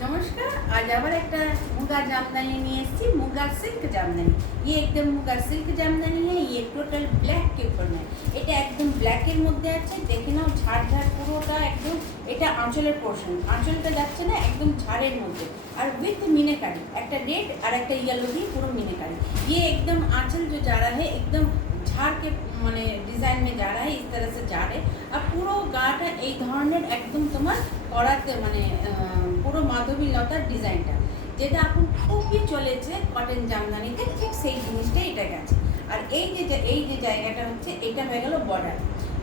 नमस्कार। आज आबार एक मुगार जामदानी निये एसेछि, मुगार सिल्क जामदानी। ये एकदम मुगार सिल्क जामदानी है। ये टोटल ब्लैक के ऊपर में, এটা একদম ব্ল্যাকের মধ্যে আছে। দেখে নাও ঝাড় ঝাড় পুরোটা একদম। এটা আঁচলের পোর্শন, আঁচলটা যাচ্ছে না একদম ঝাড়ের মধ্যে, আর উইথ মিনেকারি, একটা রেড আর একটা ইয়েলো দিয়ে পুরো মিনেকারি। ये एकदम आंचल जो जा रहा है एकदम झाड़ के माने डिजाइन में जा रहा है, इस तरह से जा रहे। আর পুরো গাটা এই ধরনের একদম তোমার করাতে মানে পুরো মাধবী লতার ডিজাইনটা, যেটা এখন খুবই চলেছে কটন জামদানিতে, ঠিক সেই জিনিসটাই এটা গেছে। আর এই যে জায়গাটা হচ্ছে এটা হয়ে গেল बॉर्डर।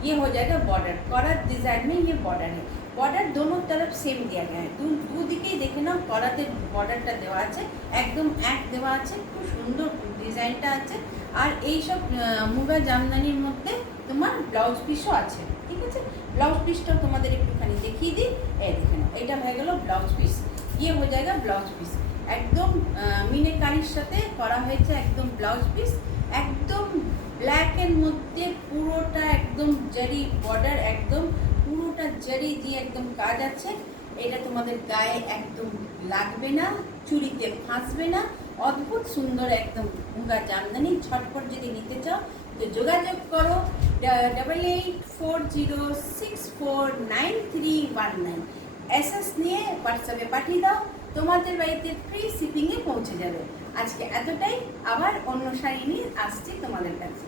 ये हो जाएगा बॉर्डर, करात डिजाइन में ये बॉर्डर है। बॉर्डर दोनों तरफ सेम दिया गया है। দুদিকেই দেখে নাও করাতে বর্ডারটা দেওয়া আছে, একদম এক দেওয়া আছে, খুব সুন্দর ডিজাইনটা আছে। আর এই সব মুগা জামদানির মধ্যে তোমার ব্লাউজ পিসও আছে, ঠিক আছে। ব্লাউজ পিসটাও তোমাদের একটুখানি দেখিয়ে দিই। এই দেখে নাও, এটা হয়ে গেল ব্লাউজ পিস। ये हो जाएगा ব্লাউজ পিস, একদম মিনেকারির সাথে করা হয়েছে একদম ব্লাউজ পিস। একদম ব্ল্যাকের মধ্যে পুরোটা একদম জারি বর্ডার, একদম পুরোটা জারি দিয়ে একদম কাজ আছে। এটা তোমাদের গায়ে একদম লাগবে না, চুড়িতে ফাঁসবে না। অদ্ভুত সুন্দর একদম মুগা জামদানি। ছটপট যদি নিতে চাও তো যোগাযোগ করো 8840649319 এসএস নিয়ে হোয়াটসঅ্যাপে পাঠিয়ে দাও, তোমাদের বাড়িতে ফ্রি শিপিংয়ে পৌঁছে যাবে। আজকে এতটাই, আবার অন্য শাড়ি নিয়ে আসছি তোমাদের কাছে।